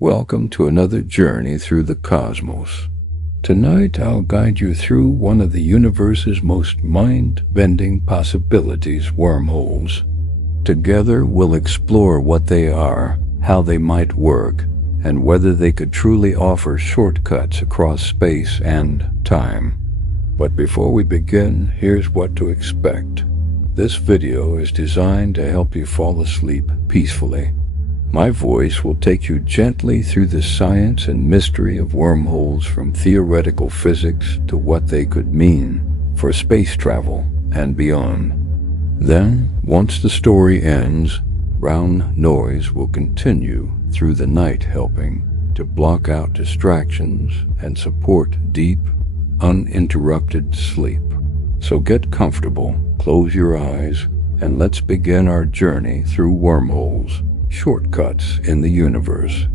Welcome to another journey through the cosmos. Tonight I'll guide you through one of the universe's most mind-bending possibilities, wormholes. Together we'll explore what they are, how they might work, and whether they could truly offer shortcuts across space and time. But before we begin, here's what to expect. This video is designed to help you fall asleep peacefully. My voice will take you gently through the science and mystery of wormholes, from theoretical physics to what they could mean for space travel and beyond. Then, once the story ends, brown noise will continue through the night, helping to block out distractions and support deep, uninterrupted sleep. So get comfortable, close your eyes, and let's begin our journey through wormholes. Shortcuts in the universe.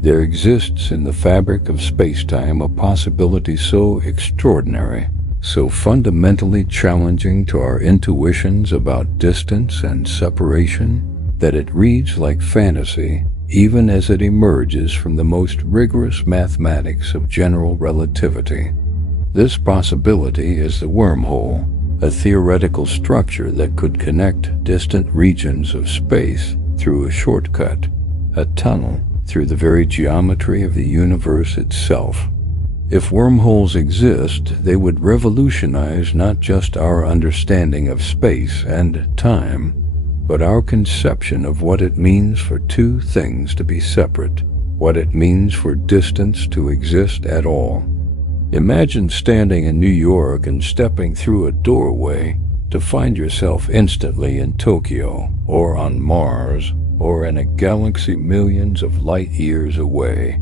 There exists in the fabric of spacetime a possibility so extraordinary, so fundamentally challenging to our intuitions about distance and separation, that it reads like fantasy, even as it emerges from the most rigorous mathematics of general relativity. This possibility is the wormhole, a theoretical structure that could connect distant regions of space through a shortcut, a tunnel through the very geometry of the universe itself. If wormholes exist, they would revolutionize not just our understanding of space and time, but our conception of what it means for two things to be separate, what it means for distance to exist at all. Imagine standing in New York and stepping through a doorway to find yourself instantly in Tokyo, or on Mars, or in a galaxy millions of light years away.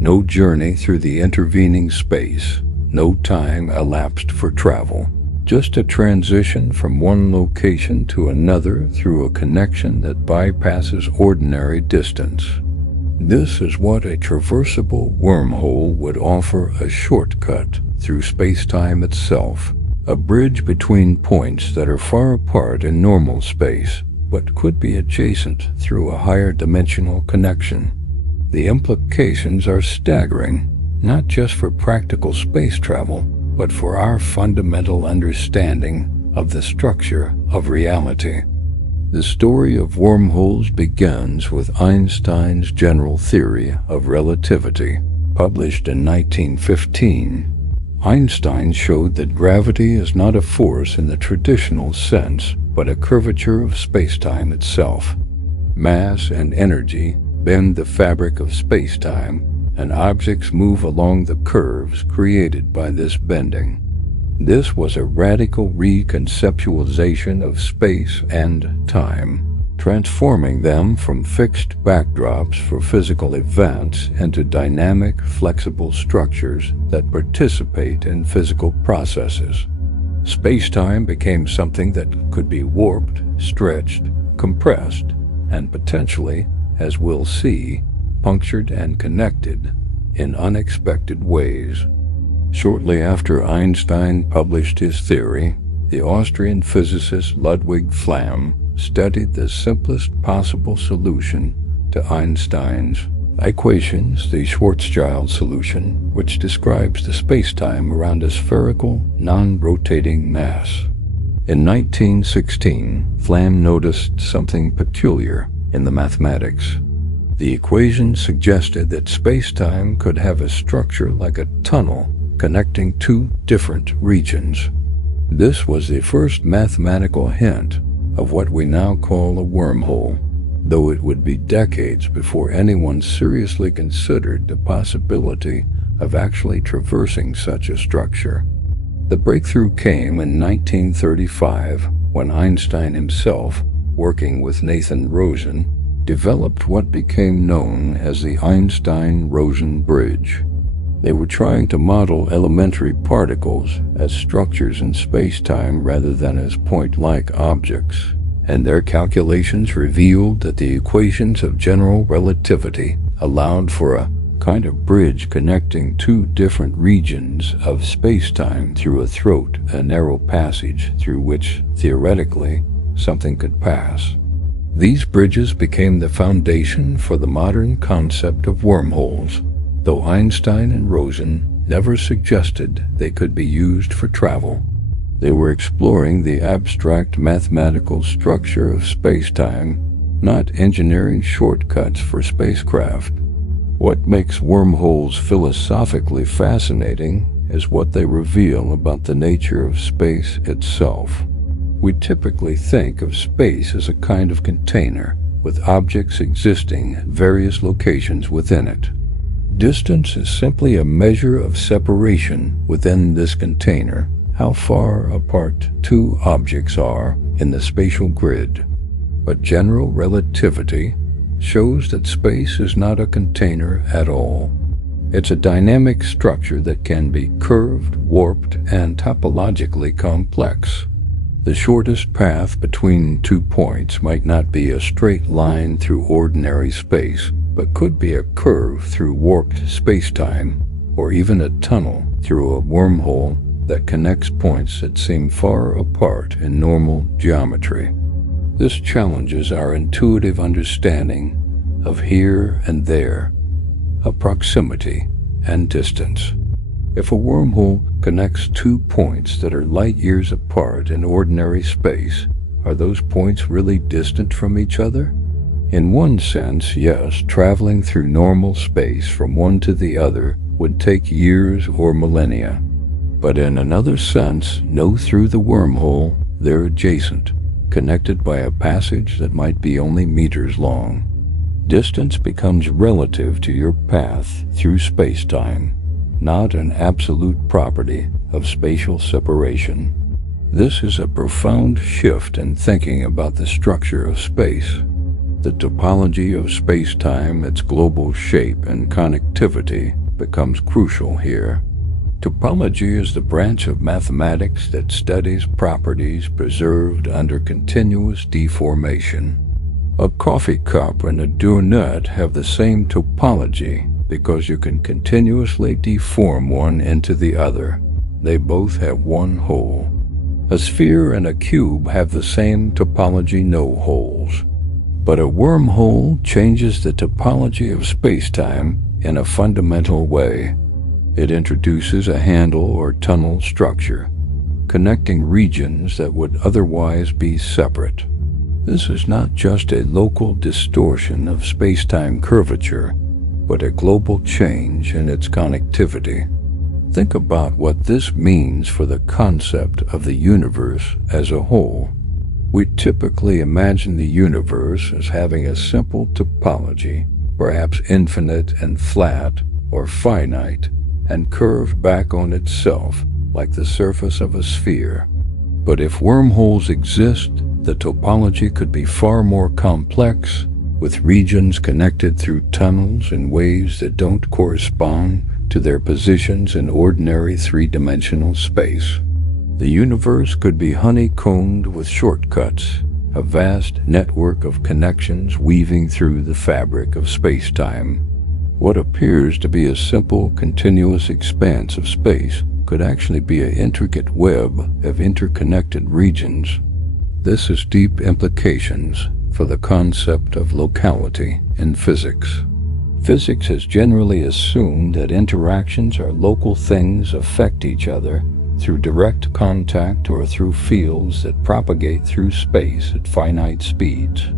No journey through the intervening space, no time elapsed for travel, just a transition from one location to another through a connection that bypasses ordinary distance. This is what a traversable wormhole would offer: a shortcut through space-time itself. A bridge between points that are far apart in normal space, but could be adjacent through a higher dimensional connection. The implications are staggering, not just for practical space travel, but for our fundamental understanding of the structure of reality. The story of wormholes begins with Einstein's general theory of relativity, published in 1915. Einstein showed that gravity is not a force in the traditional sense, but a curvature of spacetime itself. Mass and energy bend the fabric of spacetime, and objects move along the curves created by this bending. This was a radical reconceptualization of space and time, transforming them from fixed backdrops for physical events into dynamic, flexible structures that participate in physical processes. Space-time became something that could be warped, stretched, compressed, and potentially, as we'll see, punctured and connected in unexpected ways. Shortly after Einstein published his theory, the Austrian physicist Ludwig Flamm studied the simplest possible solution to Einstein's equations, the Schwarzschild solution, which describes the spacetime around a spherical, non-rotating mass. In 1916, Flamm noticed something peculiar in the mathematics. The equation suggested that spacetime could have a structure like a tunnel connecting two different regions. This was the first mathematical hint of what we now call a wormhole, though it would be decades before anyone seriously considered the possibility of actually traversing such a structure. The breakthrough came in 1935 when Einstein himself, working with Nathan Rosen, developed what became known as the Einstein-Rosen bridge. They were trying to model elementary particles as structures in space-time rather than as point-like objects, and their calculations revealed that the equations of general relativity allowed for a kind of bridge connecting two different regions of space-time through a throat, a narrow passage through which, theoretically, something could pass. These bridges became the foundation for the modern concept of wormholes, though Einstein and Rosen never suggested they could be used for travel. They were exploring the abstract mathematical structure of spacetime, not engineering shortcuts for spacecraft. What makes wormholes philosophically fascinating is what they reveal about the nature of space itself. We typically think of space as a kind of container, with objects existing at various locations within it. Distance is simply a measure of separation within this container, how far apart two objects are in the spatial grid. But general relativity shows that space is not a container at all. It's a dynamic structure that can be curved, warped, and topologically complex. The shortest path between 2 points might not be a straight line through ordinary space, but could be a curve through warped spacetime, or even a tunnel through a wormhole that connects points that seem far apart in normal geometry. This challenges our intuitive understanding of here and there, of proximity and distance. If a wormhole connects 2 points that are light years apart in ordinary space, are those points really distant from each other? In one sense, yes, traveling through normal space from one to the other would take years or millennia. But in another sense, no, through the wormhole, they're adjacent, connected by a passage that might be only meters long. Distance becomes relative to your path through spacetime, not an absolute property of spatial separation. This is a profound shift in thinking about the structure of space. The topology of spacetime, its global shape and connectivity, becomes crucial here. Topology is the branch of mathematics that studies properties preserved under continuous deformation. A coffee cup and a doorknob have the same topology because you can continuously deform one into the other. They both have one hole. A sphere and a cube have the same topology, no holes. But a wormhole changes the topology of spacetime in a fundamental way. It introduces a handle or tunnel structure, connecting regions that would otherwise be separate. This is not just a local distortion of spacetime curvature, but a global change in its connectivity. Think about what this means for the concept of the universe as a whole. We typically imagine the universe as having a simple topology, perhaps infinite and flat, or finite, and curved back on itself like the surface of a sphere. But if wormholes exist, the topology could be far more complex, with regions connected through tunnels in ways that don't correspond to their positions in ordinary three-dimensional space. The universe could be honeycombed with shortcuts, a vast network of connections weaving through the fabric of spacetime. What appears to be a simple, continuous expanse of space could actually be an intricate web of interconnected regions. This has deep implications for the concept of locality in physics. Physics has generally assumed that interactions or local things affect each other through direct contact or through fields that propagate through space at finite speeds.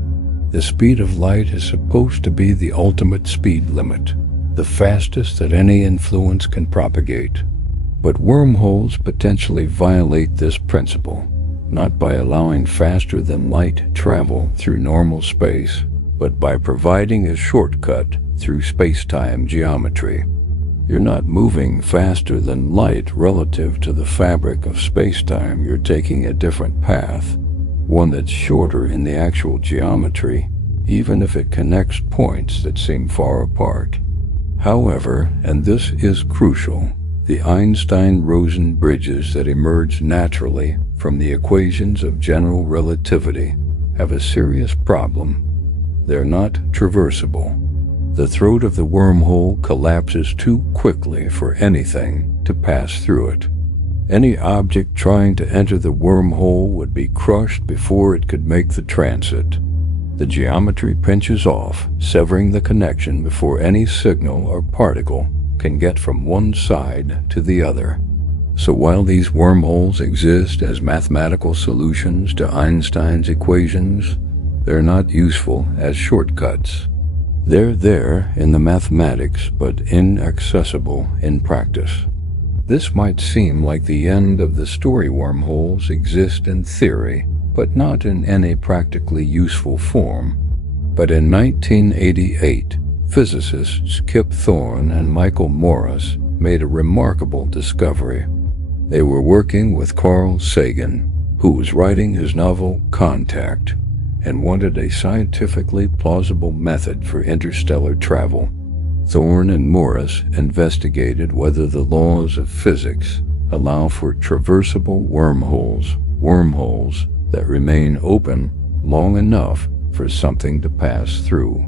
The speed of light is supposed to be the ultimate speed limit, the fastest that any influence can propagate. But wormholes potentially violate this principle, not by allowing faster than light travel through normal space, but by providing a shortcut through spacetime geometry. You're not moving faster than light relative to the fabric of spacetime. You're taking a different path, one that's shorter in the actual geometry, even if it connects points that seem far apart. However, and this is crucial, the Einstein-Rosen bridges that emerge naturally from the equations of general relativity have a serious problem. They're not traversable. The throat of the wormhole collapses too quickly for anything to pass through it. Any object trying to enter the wormhole would be crushed before it could make the transit. The geometry pinches off, severing the connection before any signal or particle can get from one side to the other. So while these wormholes exist as mathematical solutions to Einstein's equations, they're not useful as shortcuts. They're there in the mathematics, but inaccessible in practice. This might seem like the end of the story. Wormholes exist in theory, but not in any practically useful form. But in 1988, physicists Kip Thorne and Michael Morris made a remarkable discovery. They were working with Carl Sagan, who was writing his novel Contact, and wanted a scientifically plausible method for interstellar travel. Thorne and Morris investigated whether the laws of physics allow for traversable wormholes that remain open long enough for something to pass through.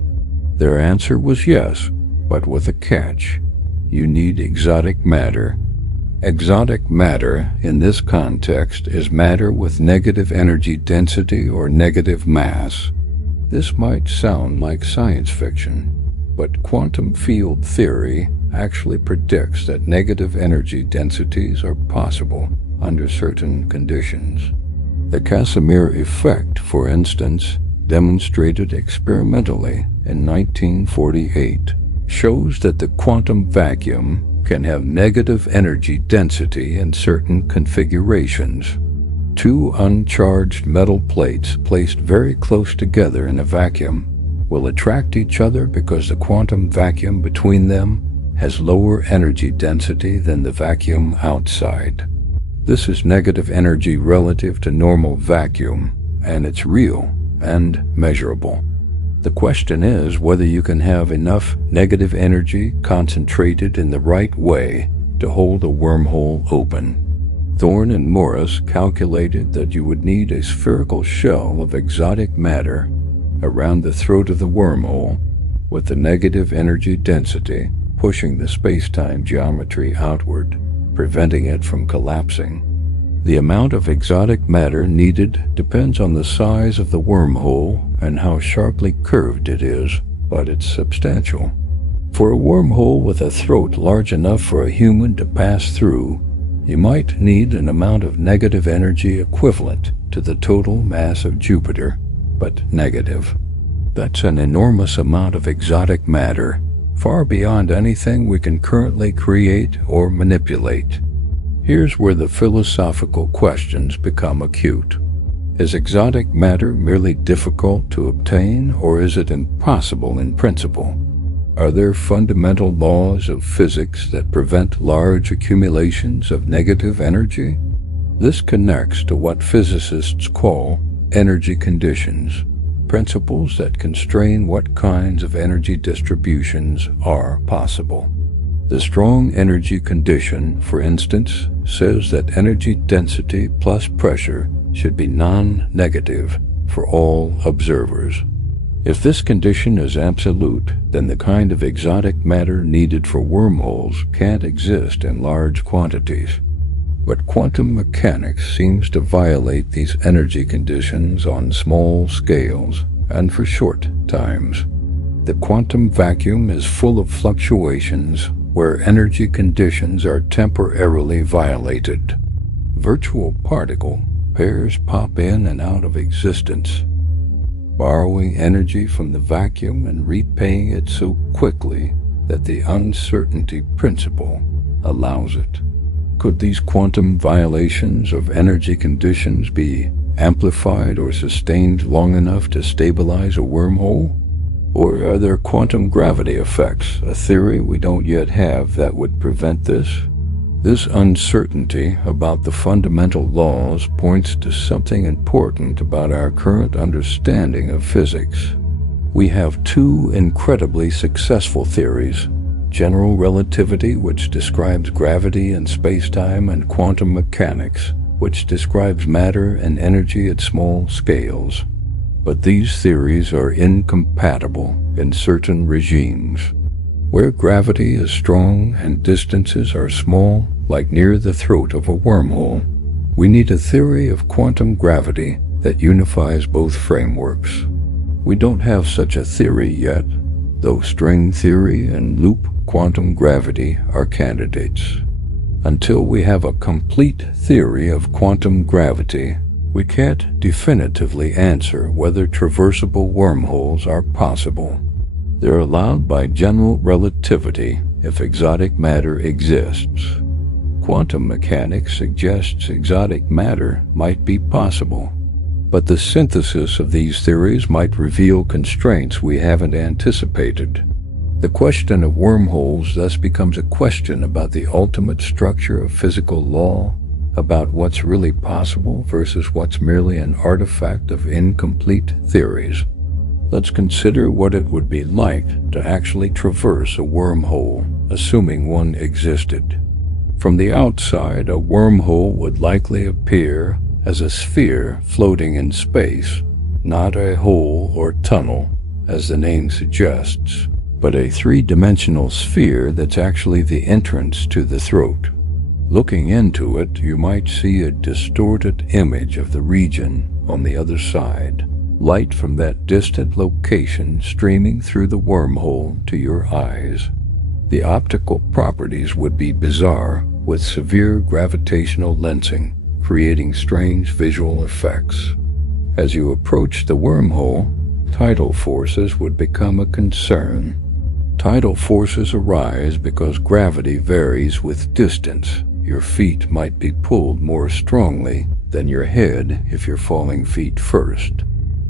Their answer was yes, but with a catch. You need exotic matter. Exotic matter in this context is matter with negative energy density or negative mass. This might sound like science fiction, but quantum field theory actually predicts that negative energy densities are possible under certain conditions. The Casimir effect, for instance, demonstrated experimentally in 1948, shows that the quantum vacuum can have negative energy density in certain configurations. Two uncharged metal plates placed very close together in a vacuum will attract each other because the quantum vacuum between them has lower energy density than the vacuum outside. This is negative energy relative to normal vacuum, and it's real and measurable. The question is whether you can have enough negative energy concentrated in the right way to hold a wormhole open. Thorne and Morris calculated that you would need a spherical shell of exotic matter around the throat of the wormhole, with the negative energy density pushing the space-time geometry outward, preventing it from collapsing. The amount of exotic matter needed depends on the size of the wormhole and how sharply curved it is, but it's substantial. For a wormhole with a throat large enough for a human to pass through, you might need an amount of negative energy equivalent to the total mass of Jupiter, but negative. That's an enormous amount of exotic matter, far beyond anything we can currently create or manipulate. Here's where the philosophical questions become acute. Is exotic matter merely difficult to obtain, or is it impossible in principle? Are there fundamental laws of physics that prevent large accumulations of negative energy? This connects to what physicists call energy conditions, principles that constrain what kinds of energy distributions are possible. The strong energy condition, for instance, says that energy density plus pressure should be non-negative for all observers. If this condition is absolute, then the kind of exotic matter needed for wormholes can't exist in large quantities. But quantum mechanics seems to violate these energy conditions on small scales and for short times. The quantum vacuum is full of fluctuations where energy conditions are temporarily violated. Virtual particle pairs pop in and out of existence, borrowing energy from the vacuum and repaying it so quickly that the uncertainty principle allows it. Could these quantum violations of energy conditions be amplified or sustained long enough to stabilize a wormhole? Or are there quantum gravity effects, a theory we don't yet have, that would prevent this? This uncertainty about the fundamental laws points to something important about our current understanding of physics. We have two incredibly successful theories: general relativity, which describes gravity and spacetime, and quantum mechanics, which describes matter and energy at small scales. But these theories are incompatible in certain regimes. Where gravity is strong and distances are small, like near the throat of a wormhole, we need a theory of quantum gravity that unifies both frameworks. We don't have such a theory yet, though string theory and loop quantum gravity are candidates. Until we have a complete theory of quantum gravity, we can't definitively answer whether traversable wormholes are possible. They're allowed by general relativity if exotic matter exists. Quantum mechanics suggests exotic matter might be possible, but the synthesis of these theories might reveal constraints we haven't anticipated. The question of wormholes thus becomes a question about the ultimate structure of physical law, about what's really possible versus what's merely an artifact of incomplete theories. Let's consider what it would be like to actually traverse a wormhole, assuming one existed. From the outside, a wormhole would likely appear as a sphere floating in space, not a hole or tunnel, as the name suggests, but a three-dimensional sphere that's actually the entrance to the throat. Looking into it, you might see a distorted image of the region on the other side, light from that distant location streaming through the wormhole to your eyes. The optical properties would be bizarre, with severe gravitational lensing, creating strange visual effects. As you approach the wormhole, tidal forces would become a concern. Tidal forces arise because gravity varies with distance. Your feet might be pulled more strongly than your head if you're falling feet first.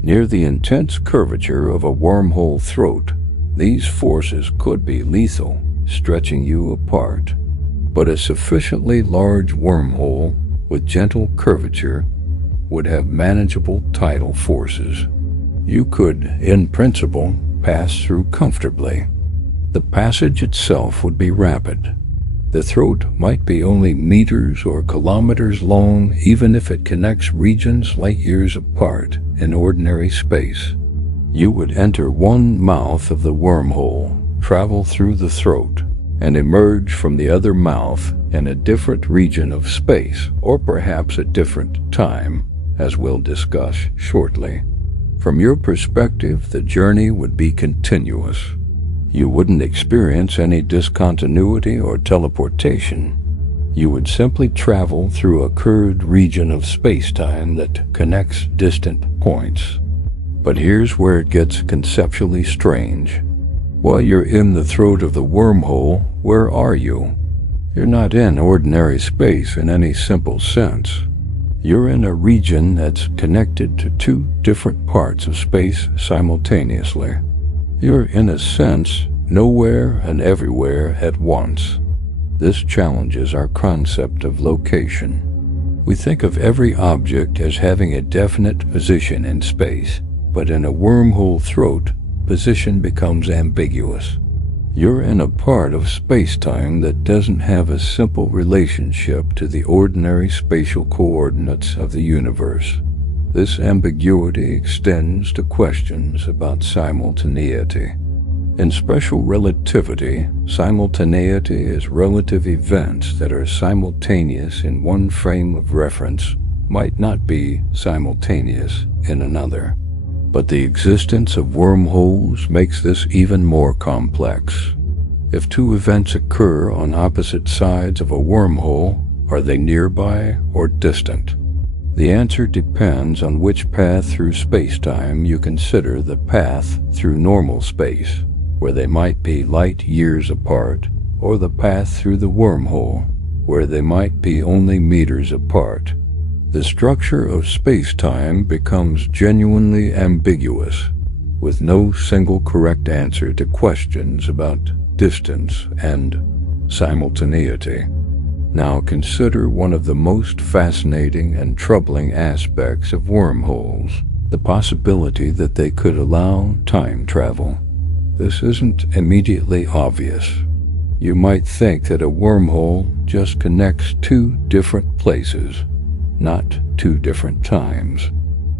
Near the intense curvature of a wormhole throat, these forces could be lethal, stretching you apart. But a sufficiently large wormhole with gentle curvature would have manageable tidal forces. You could, in principle, pass through comfortably. The passage itself would be rapid. The throat might be only meters or kilometers long, even if it connects regions light years apart in ordinary space. You would enter one mouth of the wormhole, travel through the throat, and emerge from the other mouth in a different region of space, or perhaps a different time, as we'll discuss shortly. From your perspective, the journey would be continuous. You wouldn't experience any discontinuity or teleportation. You would simply travel through a curved region of space-time that connects distant points. But here's where it gets conceptually strange. While you're in the throat of the wormhole, where are you? You're not in ordinary space in any simple sense. You're in a region that's connected to two different parts of space simultaneously. You're, in a sense, nowhere and everywhere at once. This challenges our concept of location. We think of every object as having a definite position in space, but in a wormhole throat, position becomes ambiguous. You're in a part of space-time that doesn't have a simple relationship to the ordinary spatial coordinates of the universe. This ambiguity extends to questions about simultaneity. In special relativity, simultaneity is relative events that are simultaneous in one frame of reference might not be simultaneous in another. But the existence of wormholes makes this even more complex. If two events occur on opposite sides of a wormhole, are they nearby or distant? The answer depends on which path through space-time you consider the path through normal space, where they might be light years apart, or the path through the wormhole, where they might be only meters apart. The structure of space-time becomes genuinely ambiguous, with no single correct answer to questions about distance and simultaneity. Now consider one of the most fascinating and troubling aspects of wormholes, the possibility that they could allow time travel. This isn't immediately obvious. You might think that a wormhole just connects two different places, not two different times.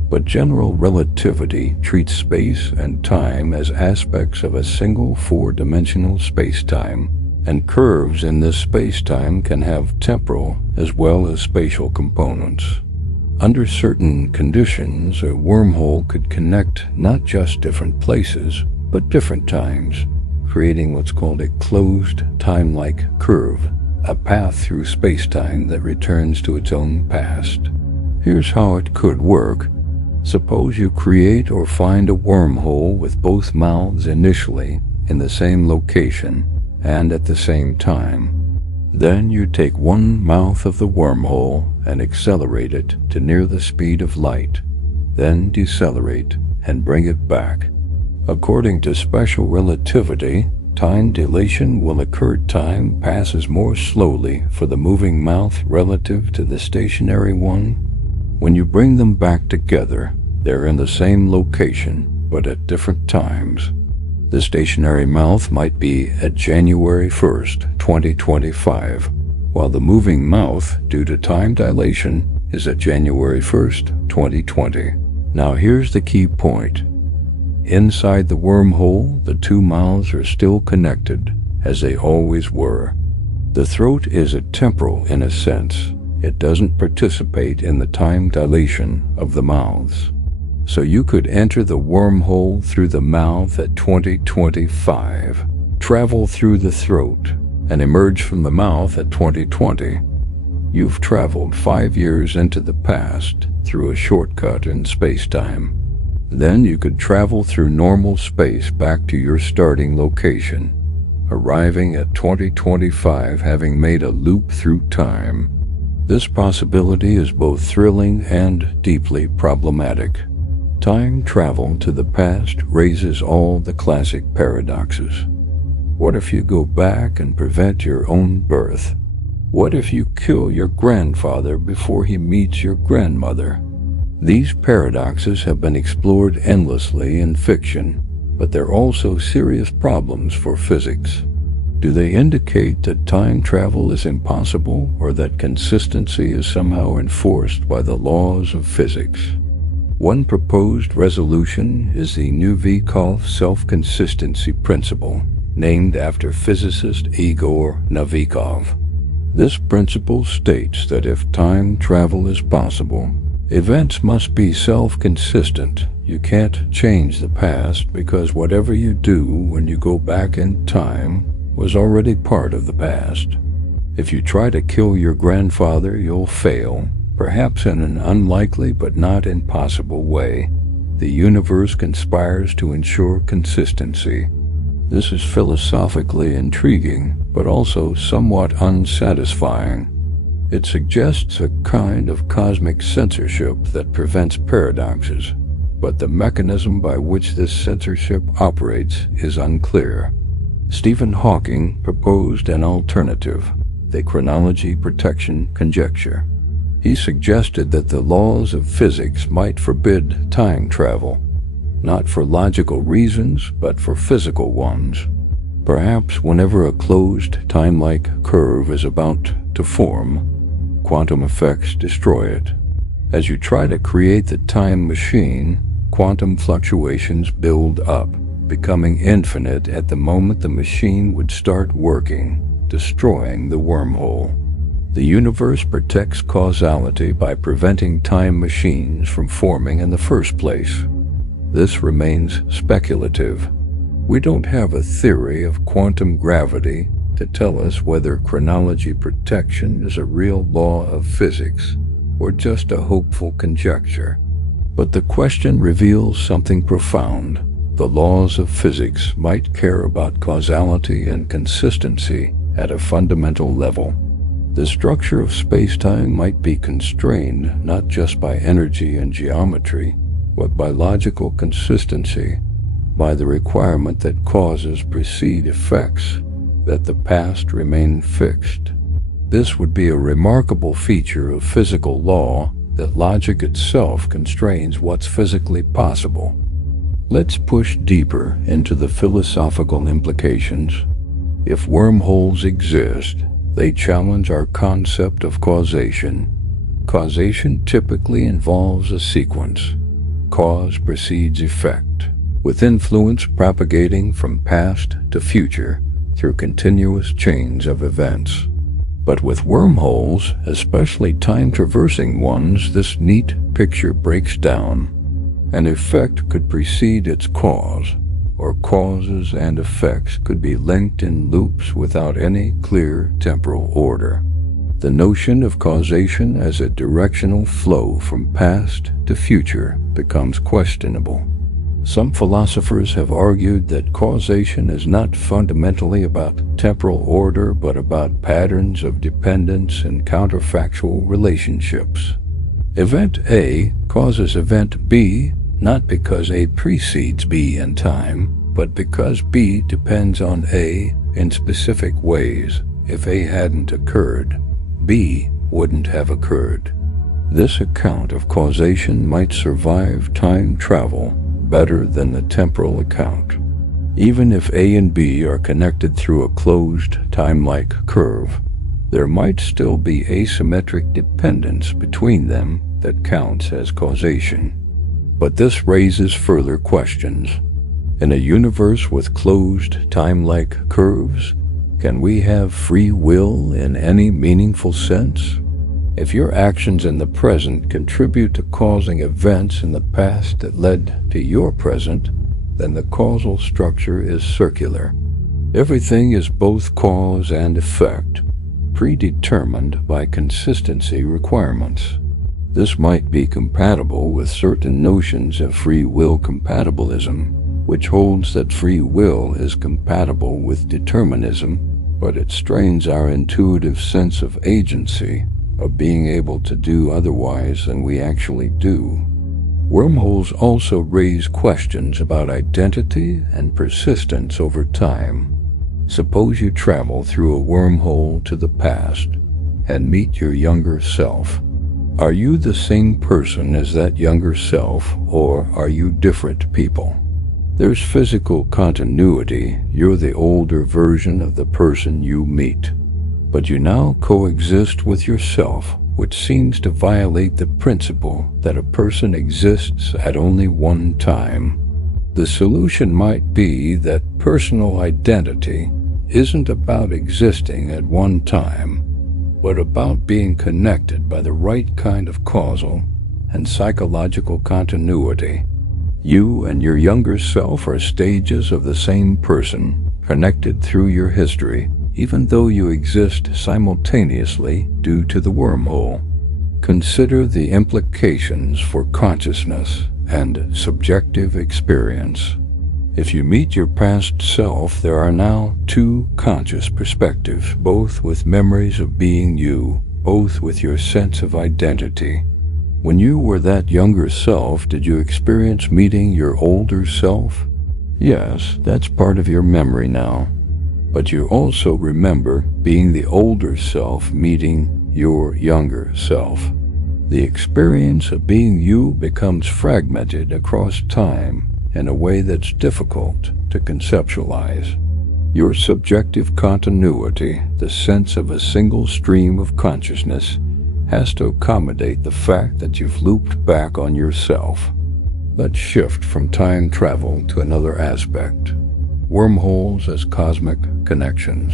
But general relativity treats space and time as aspects of a single four-dimensional space-time, and curves in this space-time can have temporal as well as spatial components. Under certain conditions, a wormhole could connect not just different places, but different times, creating what's called a closed time-like curve, a path through space-time that returns to its own past. Here's how it could work. Suppose you create or find a wormhole with both mouths initially in the same location and at the same time. Then you take one mouth of the wormhole and accelerate it to near the speed of light, then decelerate and bring it back. According to special relativity, time dilation will occur. Time passes more slowly for the moving mouth relative to the stationary one. When you bring them back together, they're in the same location, but at different times. The stationary mouth might be at January 1st, 2025, while the moving mouth, due to time dilation, is at January 1st, 2020. Now here's the key point. Inside the wormhole, the two mouths are still connected, as they always were. The throat is atemporal in a sense. It doesn't participate in the time dilation of the mouths. So you could enter the wormhole through the mouth at 2025, travel through the throat, and emerge from the mouth at 2020. You've traveled 5 years into the past through a shortcut in space-time. Then you could travel through normal space back to your starting location, arriving at 2025 having made a loop through time. This possibility is both thrilling and deeply problematic. Time travel to the past raises all the classic paradoxes. What if you go back and prevent your own birth? What if you kill your grandfather before he meets your grandmother? These paradoxes have been explored endlessly in fiction, but they're also serious problems for physics. Do they indicate that time travel is impossible, or that consistency is somehow enforced by the laws of physics? One proposed resolution is the Novikov self-consistency principle, named after physicist Igor Novikov. This principle states that if time travel is possible, events must be self-consistent. You can't change the past because whatever you do when you go back in time was already part of the past. If you try to kill your grandfather, you'll fail, perhaps in an unlikely but not impossible way. The universe conspires to ensure consistency. This is philosophically intriguing, but also somewhat unsatisfying. It suggests a kind of cosmic censorship that prevents paradoxes, but the mechanism by which this censorship operates is unclear. Stephen Hawking proposed an alternative, the chronology protection conjecture. He suggested that the laws of physics might forbid time travel, not for logical reasons, but for physical ones. Perhaps whenever a closed time-like curve is about to form, quantum effects destroy it. As you try to create the time machine, quantum fluctuations build up, becoming infinite at the moment the machine would start working, destroying the wormhole. The universe protects causality by preventing time machines from forming in the first place. This remains speculative. We don't have a theory of quantum gravity to tell us whether chronology protection is a real law of physics or just a hopeful conjecture. But the question reveals something profound. The laws of physics might care about causality and consistency at a fundamental level. The structure of space-time might be constrained not just by energy and geometry, but by logical consistency, by the requirement that causes precede effects, that the past remain fixed. This would be a remarkable feature of physical law, that logic itself constrains what's physically possible. Let's push deeper into the philosophical implications. If wormholes exist, they challenge our concept of causation. Causation typically involves a sequence. Cause precedes effect, with influence propagating from past to future through continuous chains of events. But with wormholes, especially time-traversing ones, this neat picture breaks down. An effect could precede its cause, or causes and effects could be linked in loops without any clear temporal order. The notion of causation as a directional flow from past to future becomes questionable. Some philosophers have argued that causation is not fundamentally about temporal order, but about patterns of dependence and counterfactual relationships. Event A causes event B not because A precedes B in time, but because B depends on A in specific ways. If A hadn't occurred, B wouldn't have occurred. This account of causation might survive time travel better than the temporal account. Even if A and B are connected through a closed time-like curve, there might still be asymmetric dependence between them that counts as causation. But this raises further questions. In a universe with closed time-like curves, can we have free will in any meaningful sense? If your actions in the present contribute to causing events in the past that led to your present, then the causal structure is circular. Everything is both cause and effect, predetermined by consistency requirements. This might be compatible with certain notions of free will compatibilism, which holds that free will is compatible with determinism, but it strains our intuitive sense of agency, of being able to do otherwise than we actually do. Wormholes also raise questions about identity and persistence over time. Suppose you travel through a wormhole to the past and meet your younger self. Are you the same person as that younger self, or are you different people? There's physical continuity. You're the older version of the person you meet. But you now coexist with yourself, which seems to violate the principle that a person exists at only one time. The solution might be that personal identity isn't about existing at one time, but about being connected by the right kind of causal and psychological continuity. You and your younger self are stages of the same person, connected through your history, even though you exist simultaneously due to the wormhole. Consider the implications for consciousness and subjective experience. If you meet your past self, there are now two conscious perspectives, both with memories of being you, both with your sense of identity. When you were that younger self, did you experience meeting your older self? Yes, that's part of your memory now. But you also remember being the older self meeting your younger self. The experience of being you becomes fragmented across time in a way that's difficult to conceptualize. Your subjective continuity, the sense of a single stream of consciousness, has to accommodate the fact that you've looped back on yourself. Let's shift from time travel to another aspect. Wormholes as cosmic connections.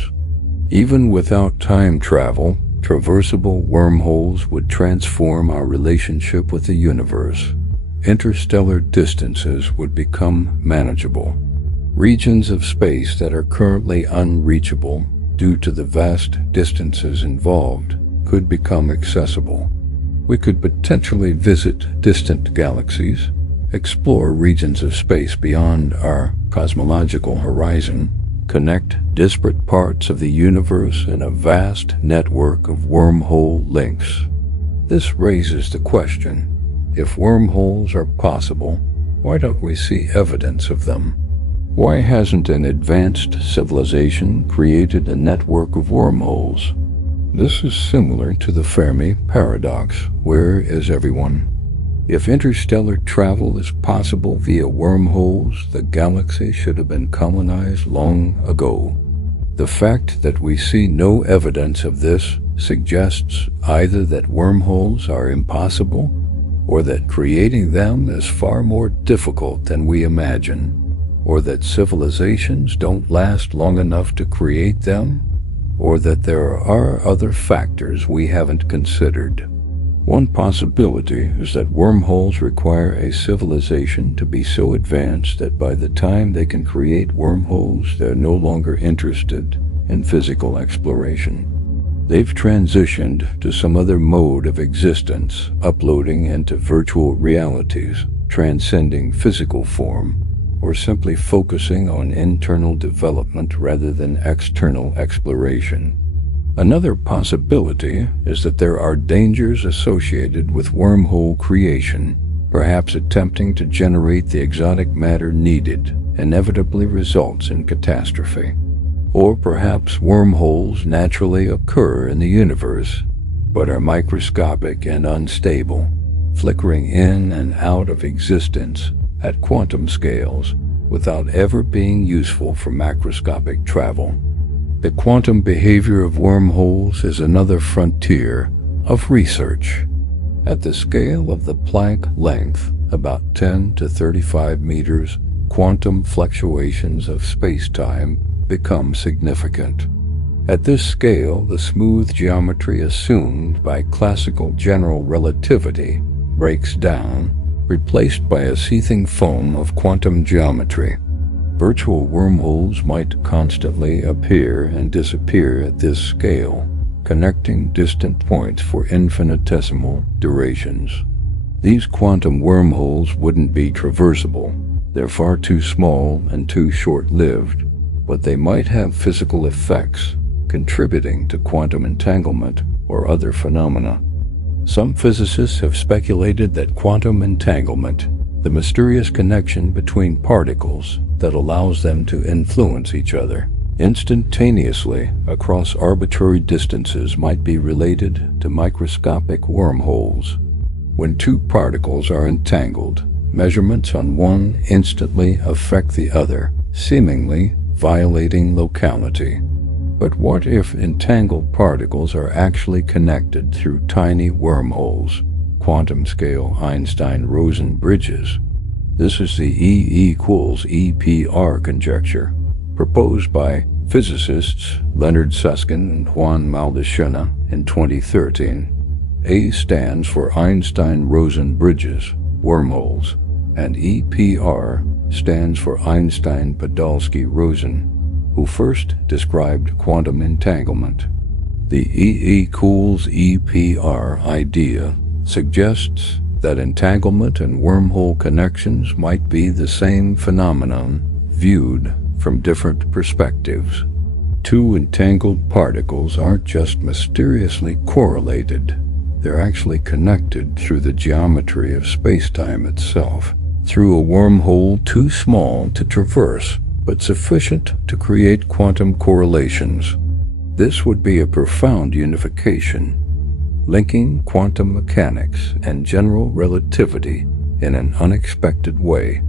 Even without time travel, traversable wormholes would transform our relationship with the universe. Interstellar distances would become manageable. Regions of space that are currently unreachable due to the vast distances involved could become accessible. We could potentially visit distant galaxies, explore regions of space beyond our cosmological horizon, connect disparate parts of the universe in a vast network of wormhole links. This raises the question, if wormholes are possible, why don't we see evidence of them? Why hasn't an advanced civilization created a network of wormholes? This is similar to the Fermi paradox. Where is everyone? If interstellar travel is possible via wormholes, the galaxy should have been colonized long ago. The fact that we see no evidence of this suggests either that wormholes are impossible, or that creating them is far more difficult than we imagine, or that civilizations don't last long enough to create them, or that there are other factors we haven't considered. One possibility is that wormholes require a civilization to be so advanced that by the time they can create wormholes, they're no longer interested in physical exploration. They've transitioned to some other mode of existence, uploading into virtual realities, transcending physical form, or simply focusing on internal development rather than external exploration. Another possibility is that there are dangers associated with wormhole creation. Perhaps attempting to generate the exotic matter needed inevitably results in catastrophe. Or perhaps wormholes naturally occur in the universe, but are microscopic and unstable, flickering in and out of existence at quantum scales without ever being useful for macroscopic travel. The quantum behavior of wormholes is another frontier of research. At the scale of the Planck length, about 10 to 35 meters, quantum fluctuations of spacetime become significant. At this scale, the smooth geometry assumed by classical general relativity breaks down, replaced by a seething foam of quantum geometry. Virtual wormholes might constantly appear and disappear at this scale, connecting distant points for infinitesimal durations. These quantum wormholes wouldn't be traversable. They're far too small and too short-lived, but they might have physical effects, contributing to quantum entanglement or other phenomena. Some physicists have speculated that quantum entanglement, the mysterious connection between particles that allows them to influence each other instantaneously across arbitrary distances, might be related to microscopic wormholes. When two particles are entangled, measurements on one instantly affect the other, seemingly violating locality. But what if entangled particles are actually connected through tiny wormholes, quantum-scale Einstein-Rosen bridges? This is the E=EPR conjecture, proposed by physicists Leonard Susskind and Juan Maldacena in 2013. A stands for Einstein-Rosen bridges, wormholes, and EPR stands for Einstein-Podolsky-Rosen, who first described quantum entanglement. The E=EPR idea suggests that entanglement and wormhole connections might be the same phenomenon viewed from different perspectives. Two entangled particles aren't just mysteriously correlated, they're actually connected through the geometry of spacetime itself, through a wormhole too small to traverse, but sufficient to create quantum correlations. This would be a profound unification, linking quantum mechanics and general relativity in an unexpected way.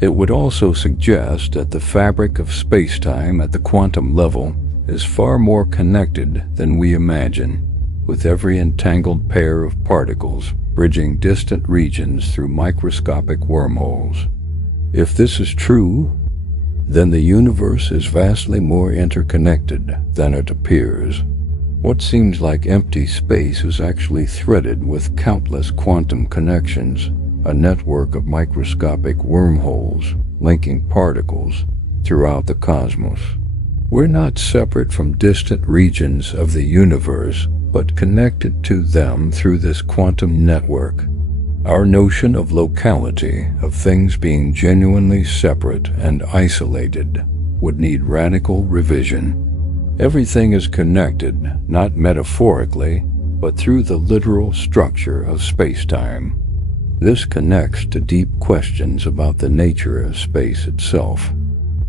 It would also suggest that the fabric of spacetime at the quantum level is far more connected than we imagine, with every entangled pair of particles bridging distant regions through microscopic wormholes. If this is true, then the universe is vastly more interconnected than it appears. What seems like empty space is actually threaded with countless quantum connections, a network of microscopic wormholes linking particles throughout the cosmos. We're not separate from distant regions of the universe, but connected to them through this quantum network. Our notion of locality, of things being genuinely separate and isolated, would need radical revision. Everything is connected, not metaphorically, but through the literal structure of spacetime. This connects to deep questions about the nature of space itself.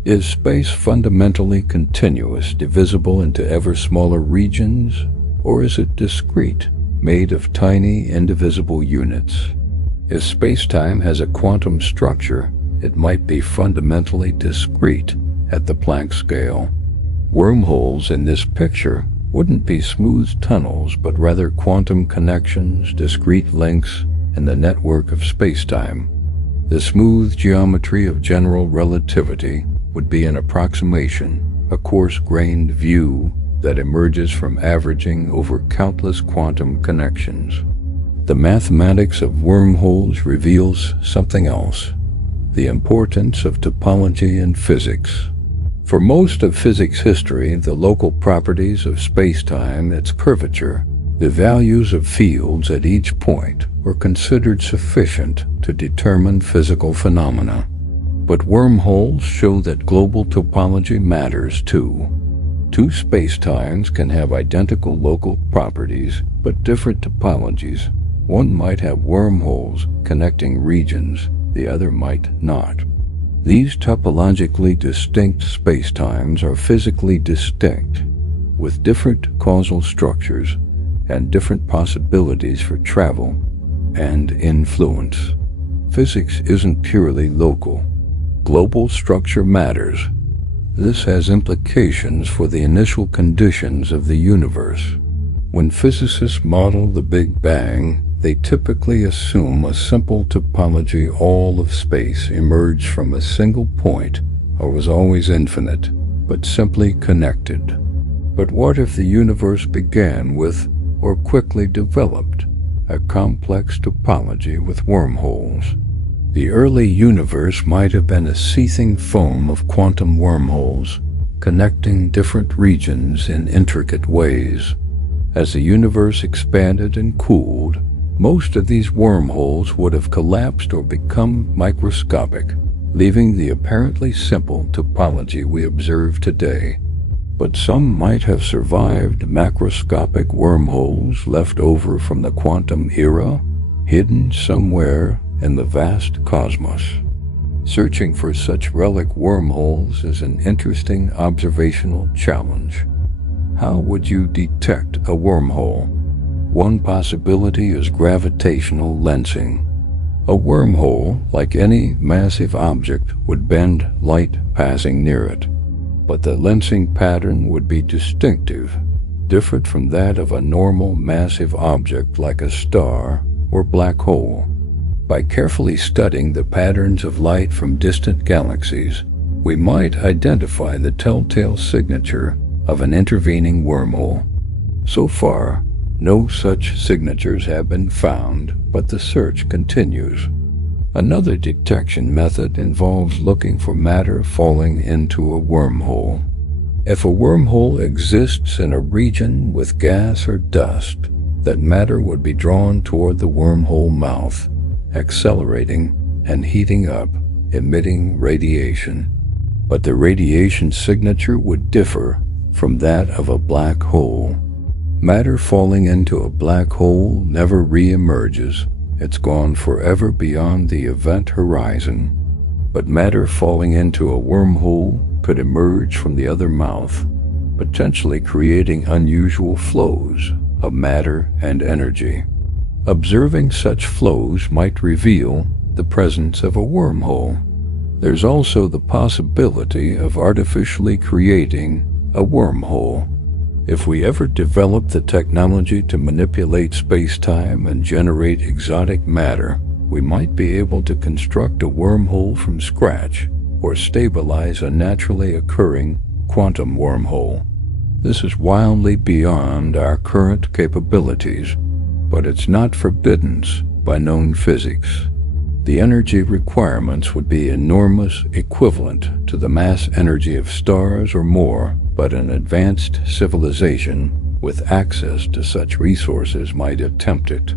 Is space fundamentally continuous, divisible into ever smaller regions, or is it discrete, made of tiny, indivisible units? If spacetime has a quantum structure, it might be fundamentally discrete at the Planck scale. Wormholes in this picture wouldn't be smooth tunnels, but rather quantum connections, discrete links in the network of spacetime. The smooth geometry of general relativity would be an approximation, a coarse-grained view that emerges from averaging over countless quantum connections. The mathematics of wormholes reveals something else: the importance of topology in physics. For most of physics history, the local properties of spacetime, its curvature, the values of fields at each point were considered sufficient to determine physical phenomena. But wormholes show that global topology matters too. Two spacetimes can have identical local properties, but different topologies. One might have wormholes connecting regions, the other might not. These topologically distinct spacetimes are physically distinct, with different causal structures and different possibilities for travel and influence. Physics isn't purely local. Global structure matters. This has implications for the initial conditions of the universe. When physicists model the Big Bang, they typically assume a simple topology: all of space emerged from a single point or was always infinite, but simply connected. But what if the universe began with, or quickly developed, a complex topology with wormholes? The early universe might have been a seething foam of quantum wormholes, connecting different regions in intricate ways. As the universe expanded and cooled, most of these wormholes would have collapsed or become microscopic, leaving the apparently simple topology we observe today. But some might have survived macroscopic wormholes left over from the quantum era, hidden somewhere in the vast cosmos. Searching for such relic wormholes is an interesting observational challenge. How would you detect a wormhole? One possibility is gravitational lensing. A wormhole, like any massive object, would bend light passing near it, but the lensing pattern would be distinctive, different from that of a normal massive object like a star or black hole. By carefully studying the patterns of light from distant galaxies, we might identify the telltale signature of an intervening wormhole. So far, no such signatures have been found, but the search continues. Another detection method involves looking for matter falling into a wormhole. If a wormhole exists in a region with gas or dust, that matter would be drawn toward the wormhole mouth, accelerating and heating up, emitting radiation. But the radiation signature would differ from that of a black hole. Matter falling into a black hole never re-emerges. It's gone forever beyond the event horizon. But matter falling into a wormhole could emerge from the other mouth, potentially creating unusual flows of matter and energy. Observing such flows might reveal the presence of a wormhole. There's also the possibility of artificially creating a wormhole. If we ever develop the technology to manipulate space-time and generate exotic matter, we might be able to construct a wormhole from scratch or stabilize a naturally occurring quantum wormhole. This is wildly beyond our current capabilities, but it's not forbidden by known physics. The energy requirements would be enormous, equivalent to the mass energy of stars or more, but an advanced civilization with access to such resources might attempt it.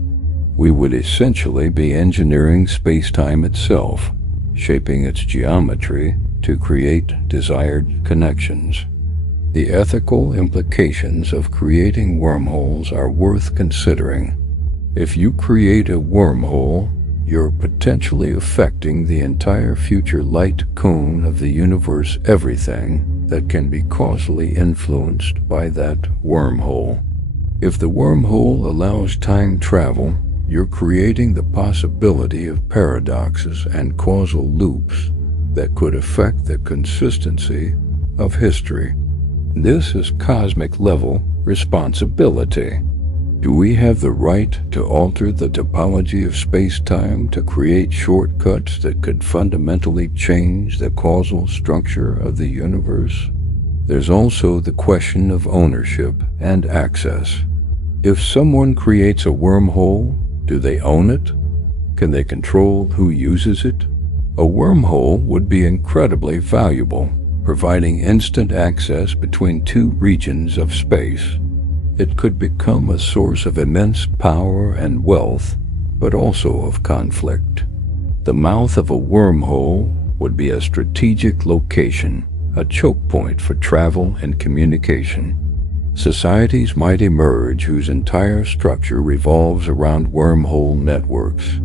We would essentially be engineering space-time itself, shaping its geometry to create desired connections. The ethical implications of creating wormholes are worth considering. If you create a wormhole, you're potentially affecting the entire future light cone of the universe, everything that can be causally influenced by that wormhole. If the wormhole allows time travel, you're creating the possibility of paradoxes and causal loops that could affect the consistency of history. This is cosmic-level responsibility. Do we have the right to alter the topology of space-time to create shortcuts that could fundamentally change the causal structure of the universe? There's also the question of ownership and access. If someone creates a wormhole, do they own it? Can they control who uses it? A wormhole would be incredibly valuable, providing instant access between two regions of space. It could become a source of immense power and wealth, but also of conflict. The mouth of a wormhole would be a strategic location, a choke point for travel and communication. Societies might emerge whose entire structure revolves around wormhole networks,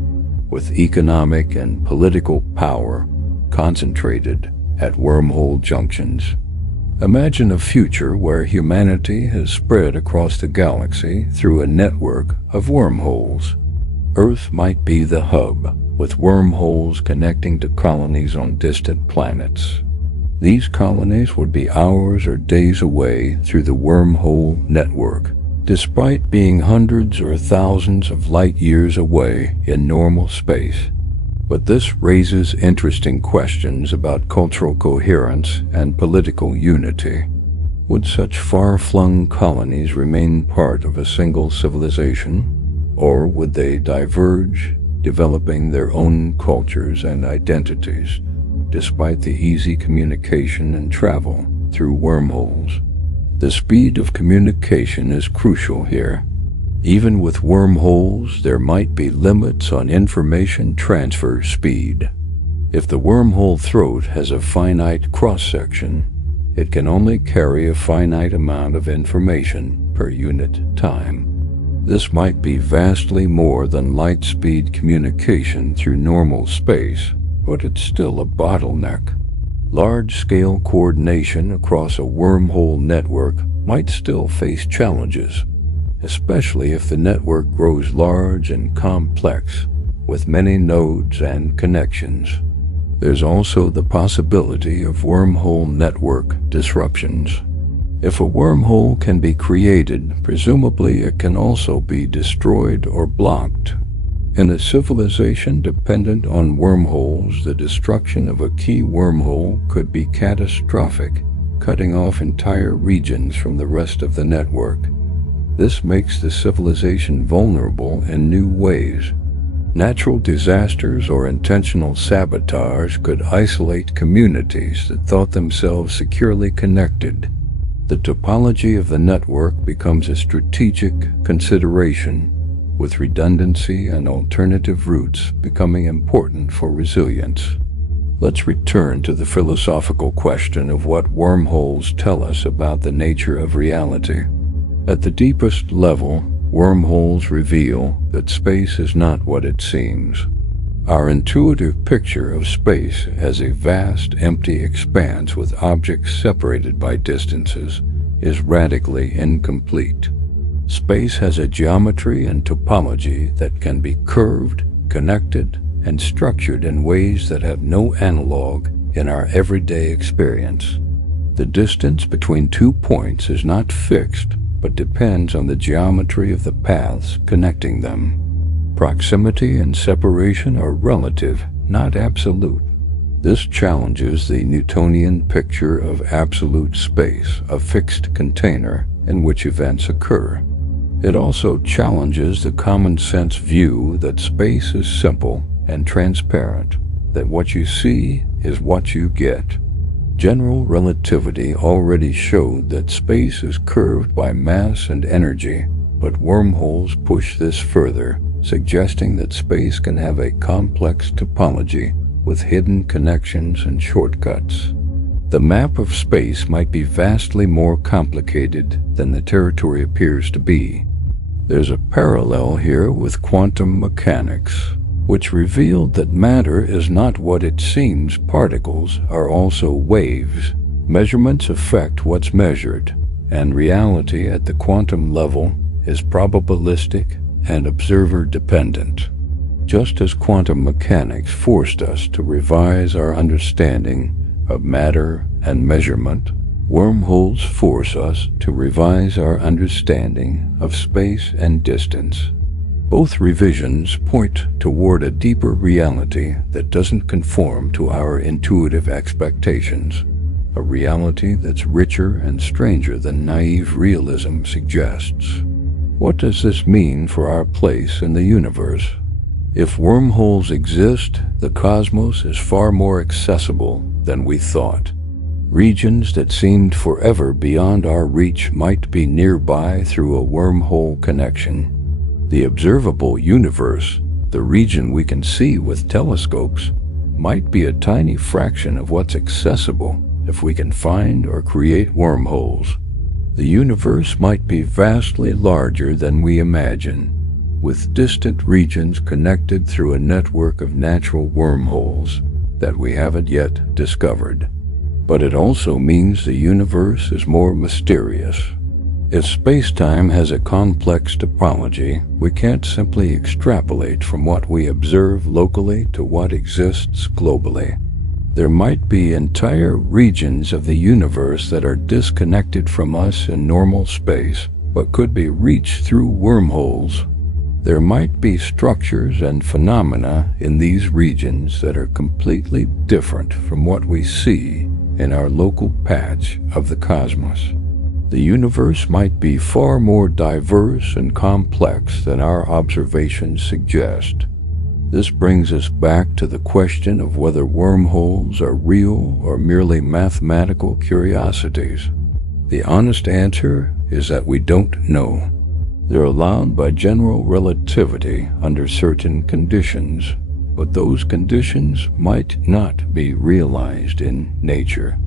with economic and political power concentrated at wormhole junctions. Imagine a future where humanity has spread across the galaxy through a network of wormholes. Earth might be the hub, with wormholes connecting to colonies on distant planets. These colonies would be hours or days away through the wormhole network, despite being hundreds or thousands of light years away in normal space. But this raises interesting questions about cultural coherence and political unity. Would such far-flung colonies remain part of a single civilization, or would they diverge, developing their own cultures and identities, despite the easy communication and travel through wormholes? The speed of communication is crucial here. Even with wormholes, there might be limits on information transfer speed. If the wormhole throat has a finite cross-section, it can only carry a finite amount of information per unit time. This might be vastly more than light-speed communication through normal space, but it's still a bottleneck. Large-scale coordination across a wormhole network might still face challenges, especially if the network grows large and complex, with many nodes and connections. There's also the possibility of wormhole network disruptions. If a wormhole can be created, presumably it can also be destroyed or blocked. In a civilization dependent on wormholes, the destruction of a key wormhole could be catastrophic, cutting off entire regions from the rest of the network. This makes the civilization vulnerable in new ways. Natural disasters or intentional sabotage could isolate communities that thought themselves securely connected. The topology of the network becomes a strategic consideration, with redundancy and alternative routes becoming important for resilience. Let's return to the philosophical question of what wormholes tell us about the nature of reality. At the deepest level, wormholes reveal that space is not what it seems. Our intuitive picture of space as a vast, empty expanse with objects separated by distances is radically incomplete. Space has a geometry and topology that can be curved, connected, and structured in ways that have no analog in our everyday experience. The distance between 2 points is not fixed, but depends on the geometry of the paths connecting them. Proximity and separation are relative, not absolute. This challenges the Newtonian picture of absolute space, a fixed container in which events occur. It also challenges the common-sense view that space is simple and transparent, that what you see is what you get. General relativity already showed that space is curved by mass and energy, but wormholes push this further, suggesting that space can have a complex topology with hidden connections and shortcuts. The map of space might be vastly more complicated than the territory appears to be. There's a parallel here with quantum mechanics, which revealed that matter is not what it seems. Particles are also waves. Measurements affect what's measured, and reality at the quantum level is probabilistic and observer-dependent. Just as quantum mechanics forced us to revise our understanding of matter and measurement, wormholes force us to revise our understanding of space and distance. Both revisions point toward a deeper reality that doesn't conform to our intuitive expectations. a reality that's richer and stranger than naive realism suggests. What does this mean for our place in the universe? If wormholes exist, the cosmos is far more accessible than we thought. Regions that seemed forever beyond our reach might be nearby through a wormhole connection. The observable universe, the region we can see with telescopes, might be a tiny fraction of what's accessible if we can find or create wormholes. The universe might be vastly larger than we imagine, with distant regions connected through a network of natural wormholes that we haven't yet discovered. But it also means the universe is more mysterious. If space-time has a complex topology, we can't simply extrapolate from what we observe locally to what exists globally. There might be entire regions of the universe that are disconnected from us in normal space, but could be reached through wormholes. There might be structures and phenomena in these regions that are completely different from what we see in our local patch of the cosmos. The universe might be far more diverse and complex than our observations suggest. This brings us back to the question of whether wormholes are real or merely mathematical curiosities. The honest answer is that we don't know. They're allowed by general relativity under certain conditions, but those conditions might not be realized in nature.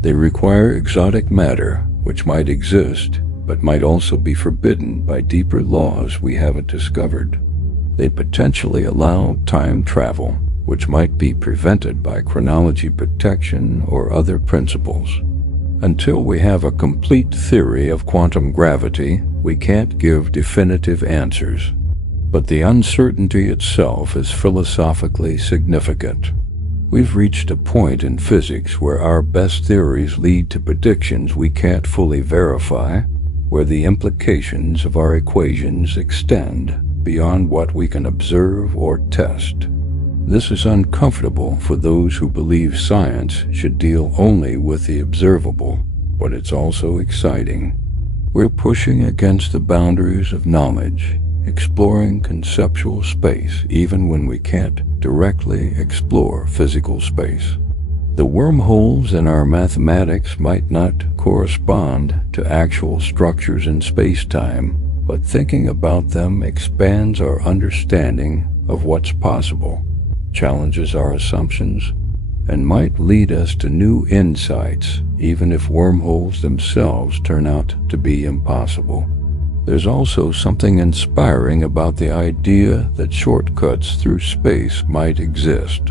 They require exotic matter, which might exist, but might also be forbidden by deeper laws we haven't discovered. They potentially allow time travel, which might be prevented by chronology protection or other principles. Until we have a complete theory of quantum gravity, we can't give definitive answers. But the uncertainty itself is philosophically significant. We've reached a point in physics where our best theories lead to predictions we can't fully verify, where the implications of our equations extend beyond what we can observe or test. This is uncomfortable for those who believe science should deal only with the observable, but it's also exciting. We're pushing against the boundaries of knowledge, exploring conceptual space even when we can't directly explore physical space. The wormholes in our mathematics might not correspond to actual structures in space-time, but thinking about them expands our understanding of what's possible, challenges our assumptions, and might lead us to new insights, even if wormholes themselves turn out to be impossible. There's also something inspiring about the idea that shortcuts through space might exist.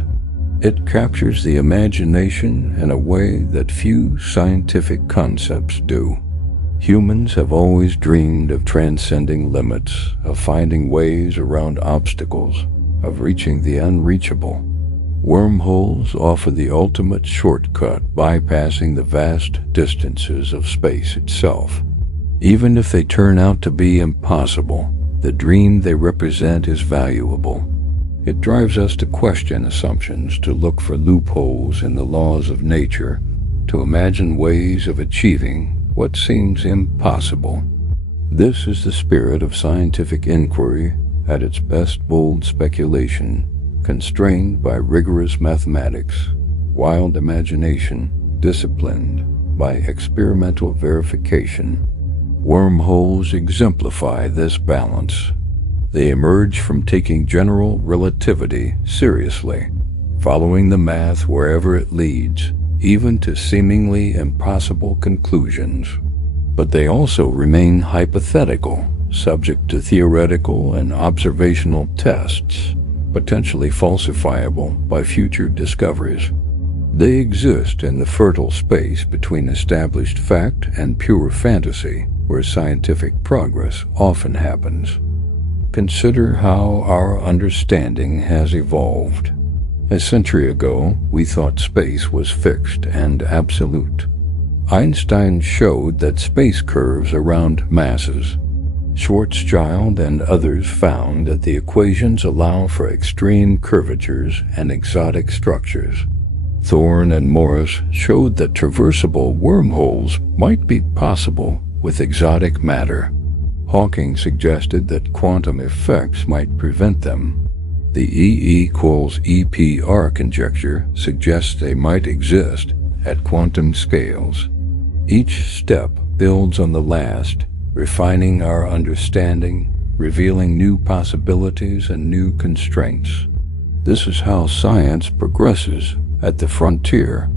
It captures the imagination in a way that few scientific concepts do. Humans have always dreamed of transcending limits, of finding ways around obstacles, of reaching the unreachable. Wormholes offer the ultimate shortcut, bypassing the vast distances of space itself. Even if they turn out to be impossible, the dream they represent is valuable. It drives us to question assumptions, to look for loopholes in the laws of nature, to imagine ways of achieving what seems impossible. This is the spirit of scientific inquiry, at its best bold speculation, constrained by rigorous mathematics, wild imagination, disciplined by experimental verification. Wormholes exemplify this balance. They emerge from taking general relativity seriously, following the math wherever it leads, even to seemingly impossible conclusions. But they also remain hypothetical, subject to theoretical and observational tests, potentially falsifiable by future discoveries. They exist in the fertile space between established fact and pure fantasy, where scientific progress often happens. Consider how our understanding has evolved. A century ago, we thought space was fixed and absolute. Einstein showed that space curves around masses. Schwarzschild and others found that the equations allow for extreme curvatures and exotic structures. Thorne and Morris showed that traversable wormholes might be possible with exotic matter. Hawking suggested that quantum effects might prevent them. The E=EPR conjecture suggests they might exist at quantum scales. Each step builds on the last, refining our understanding, revealing new possibilities and new constraints. This is how science progresses at the frontier,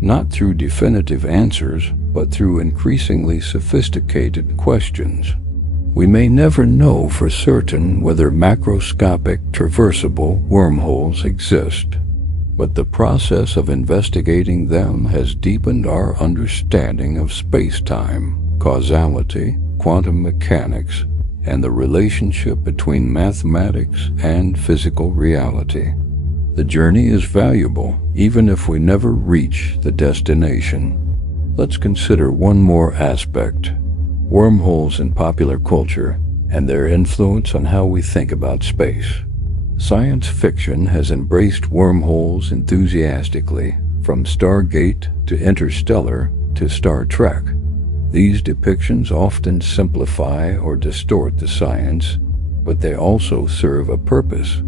not through definitive answers, but through increasingly sophisticated questions. We may never know for certain whether macroscopic traversable wormholes exist, but the process of investigating them has deepened our understanding of spacetime, causality, quantum mechanics, and the relationship between mathematics and physical reality. The journey is valuable, even if we never reach the destination. Let's consider one more aspect: wormholes in popular culture and their influence on how we think about space. Science fiction has embraced wormholes enthusiastically, from Stargate to Interstellar to Star Trek. These depictions often simplify or distort the science, but they also serve a purpose.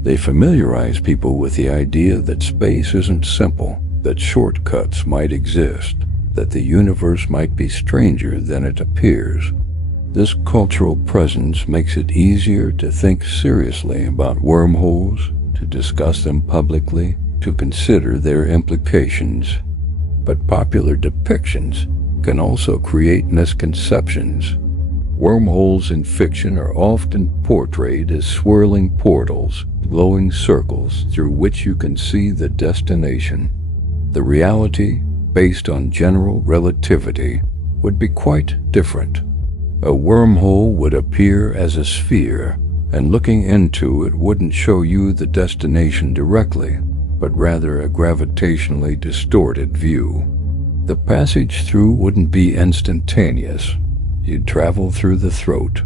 They familiarize people with the idea that space isn't simple, that shortcuts might exist, that the universe might be stranger than it appears. This cultural presence makes it easier to think seriously about wormholes, to discuss them publicly, to consider their implications. But popular depictions can also create misconceptions. Wormholes in fiction are often portrayed as swirling portals, glowing circles through which you can see the destination. The reality, based on general relativity, would be quite different. A wormhole would appear as a sphere, and looking into it wouldn't show you the destination directly, but rather a gravitationally distorted view. The passage through wouldn't be instantaneous. You'd travel through the throat,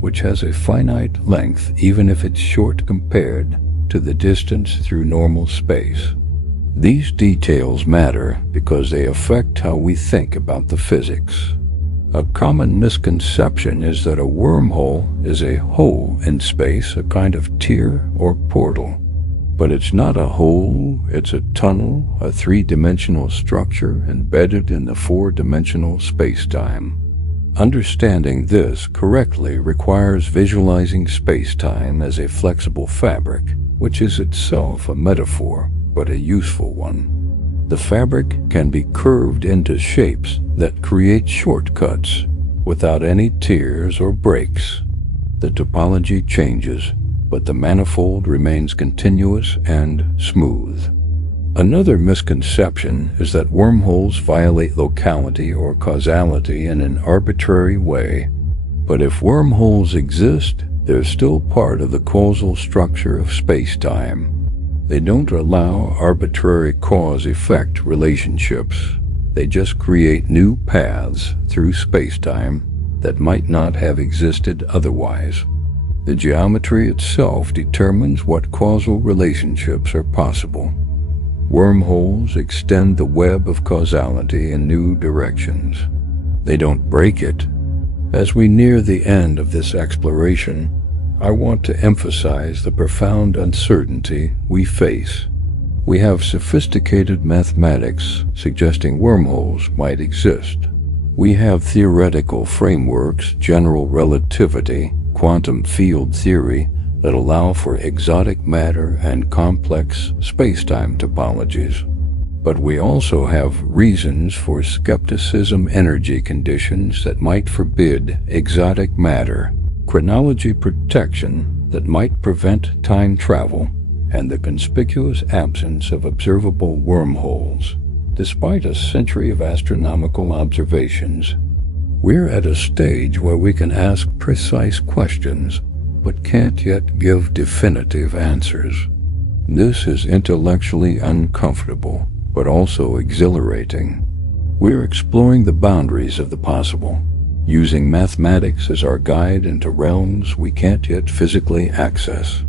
which has a finite length even if it's short compared to the distance through normal space. These details matter because they affect how we think about the physics. A common misconception is that a wormhole is a hole in space, a kind of tier or portal. But it's not a hole, it's a tunnel, a three-dimensional structure embedded in the four-dimensional spacetime. Understanding this correctly requires visualizing spacetime as a flexible fabric, which is itself a metaphor, but a useful one. The fabric can be curved into shapes that create shortcuts without any tiers or breaks. The topology changes, but the manifold remains continuous and smooth. Another misconception is that wormholes violate locality or causality in an arbitrary way. But if wormholes exist, they're still part of the causal structure of spacetime. They don't allow arbitrary cause-effect relationships. They just create new paths through spacetime that might not have existed otherwise. The geometry itself determines what causal relationships are possible. Wormholes extend the web of causality in new directions. They don't break it. As we near the end of this exploration, I want to emphasize the profound uncertainty we face. We have sophisticated mathematics suggesting wormholes might exist. We have theoretical frameworks, general relativity, quantum field theory, that allow for exotic matter and complex spacetime topologies. But we also have reasons for skepticism, energy conditions that might forbid exotic matter, chronology protection that might prevent time travel, and the conspicuous absence of observable wormholes. Despite a century of astronomical observations, we're at a stage where we can ask precise questions, but can't yet give definitive answers. This is intellectually uncomfortable, but also exhilarating. We're exploring the boundaries of the possible, using mathematics as our guide into realms we can't yet physically access.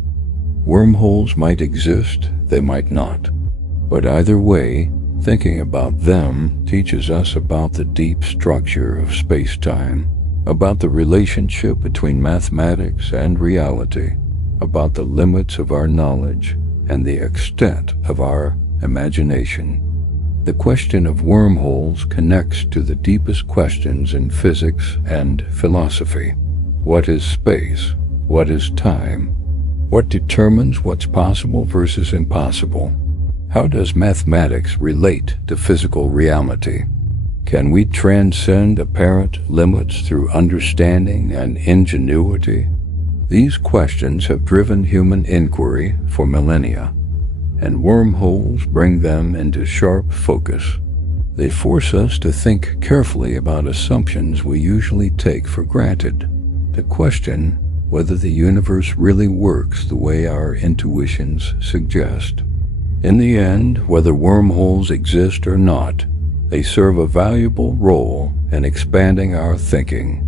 Wormholes might exist, they might not. But either way, thinking about them teaches us about the deep structure of space-time, about the relationship between mathematics and reality, about the limits of our knowledge and the extent of our imagination. The question of wormholes connects to the deepest questions in physics and philosophy. What is space? What is time? What determines what's possible versus impossible? How does mathematics relate to physical reality? Can we transcend apparent limits through understanding and ingenuity? These questions have driven human inquiry for millennia, and wormholes bring them into sharp focus. They force us to think carefully about assumptions we usually take for granted, to question whether the universe really works the way our intuitions suggest. In the end, whether wormholes exist or not, they serve a valuable role in expanding our thinking.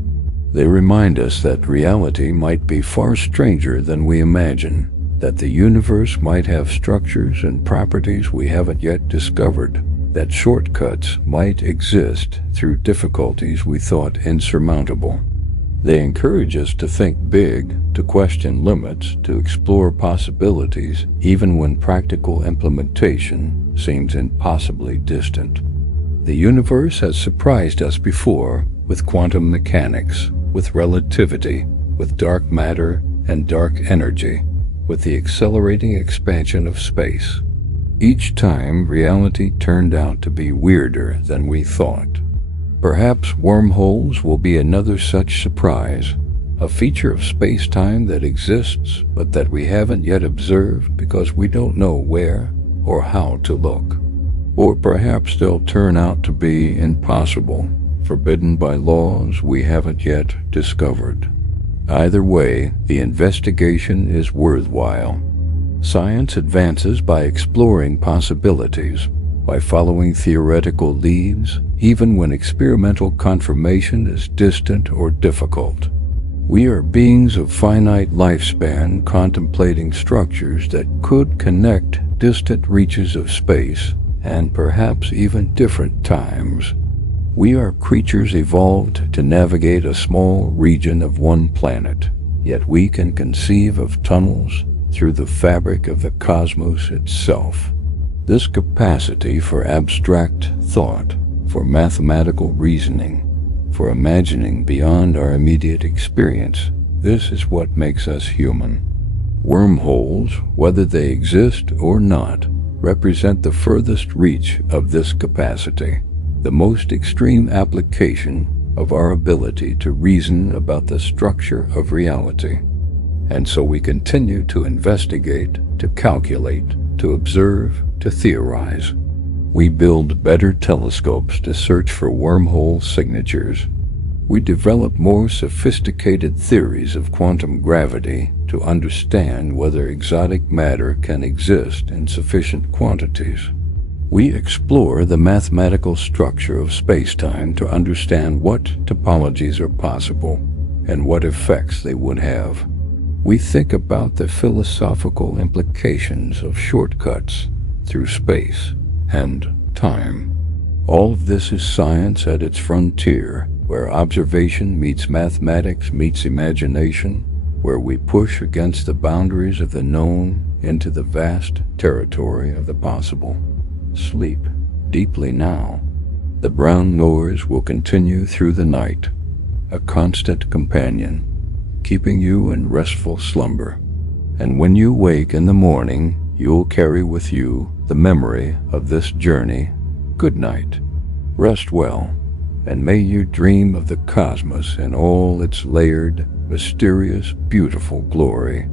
They remind us that reality might be far stranger than we imagine, that the universe might have structures and properties we haven't yet discovered, that shortcuts might exist through difficulties we thought insurmountable. They encourage us to think big, to question limits, to explore possibilities, even when practical implementation seems impossibly distant. The universe has surprised us before with quantum mechanics, with relativity, with dark matter and dark energy, with the accelerating expansion of space. Each time, reality turned out to be weirder than we thought. Perhaps wormholes will be another such surprise, a feature of space-time that exists but that we haven't yet observed because we don't know where or how to look. Or perhaps they'll turn out to be impossible, forbidden by laws we haven't yet discovered. Either way, the investigation is worthwhile. Science advances by exploring possibilities, by following theoretical leads, even when experimental confirmation is distant or difficult. We are beings of finite lifespan contemplating structures that could connect distant reaches of space and perhaps even different times. We are creatures evolved to navigate a small region of one planet, yet we can conceive of tunnels through the fabric of the cosmos itself. This capacity for abstract thought, for mathematical reasoning, for imagining beyond our immediate experience, this is what makes us human. Wormholes, whether they exist or not, represent the furthest reach of this capacity, the most extreme application of our ability to reason about the structure of reality. And so we continue to investigate, to calculate, to observe, to theorize. We build better telescopes to search for wormhole signatures. We develop more sophisticated theories of quantum gravity to understand whether exotic matter can exist in sufficient quantities. We explore the mathematical structure of space-time to understand what topologies are possible and what effects they would have. We think about the philosophical implications of shortcuts through space and time. All of this is science at its frontier, where observation meets mathematics meets imagination, where we push against the boundaries of the known into the vast territory of the possible. Sleep deeply now. The brown noise will continue through the night, a constant companion, keeping you in restful slumber. And when you wake in the morning, you'll carry with you the memory of this journey. Good night. Rest well, and may you dream of the cosmos in all its layered, mysterious, beautiful glory.